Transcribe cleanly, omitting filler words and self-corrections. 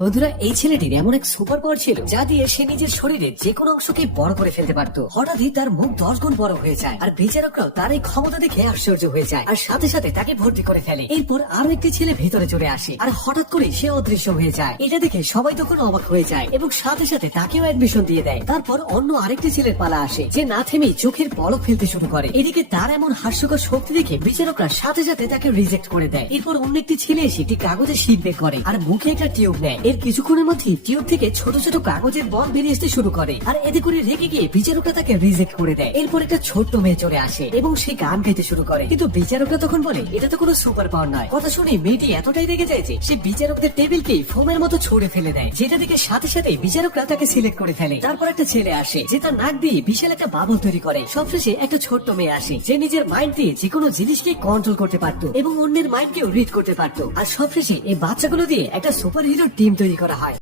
বন্ধুরা, এই ছেলেটির এমন এক সুপার পাওয়ার ছিল যা দিয়ে সে নিজের শরীরের যে কোনো অংশকে বড় করে ফেলতে পারত। হঠাৎই তার মুখ 10 গুণ বড় হয়ে যায় আর বিচারকরাও তার এই ক্ষমতা দেখে আশ্চর্য হয়ে যায় আর সাথে সাথে তাকে ভর্তি করে ফেলে। এরপর আরো একটি ছেলে ভেতরে চলে আসে আর হঠাৎ করে সে অদৃশ্য হয়ে যায়। এটা দেখে সবাই তখন অবাক হয়ে যায় এবং সাথে সাথে তাকেও অ্যাডমিশন দিয়ে দেয়। তারপর অন্য আরেকটি ছেলের পালা আসে যে না থেমেই চোখের পলক ফেলতে শুরু করে। এদিকে তার এমন হাস্যকর শক্তি দেখে বিচারকরা সাথে সাথে তাকে রিজেক্ট করে দেয়। এরপর অন্য একটি ছেলে এসে একটি কাগজে শীট বের করে আর মুখে একটা টিউব নেয়। এর কিছুক্ষণের মধ্যে টিউব থেকে ছোট ছোট কাগজের বল বেরিয়ে আসতে শুরু করে আর এতে করে রেগে গিয়ে বিচারকরা তাকে রিজেক্ট করে দেয়। এরপর একটা ছোট্ট মেয়ে চলে আসে এবং সে গান গাইতে শুরু করে, কিন্তু বিচারকরা তখন বলে এটা তো কোনো সুপার পাওয়ার নয়। কথা শুনে মেয়েটি এতটাই রেগে যায় যে সে বিচারকদের টেবিলকে ফোমের মতো ছুঁড়ে ফেলে দেয়, যেটা দেখে সাথে সাথে বিচারকরা তাকে সিলেক্ট করে ফেলে। তারপর একটা ছেলে আসে যে তার নাক দিয়ে বিশাল একটা বাবল তৈরি করে। সবশেষে একটা ছোট্ট মেয়ে আসে যে নিজের মাইন্ড দিয়ে যে কোনো জিনিসকে কন্ট্রোল করতে পারতো এবং অন্যের মাইন্ডকেও রিড করতে পারতো। আর সবশেষে এই বাচ্চাগুলো দিয়ে একটা সুপার হিরো টিম তৈরি করা হয়।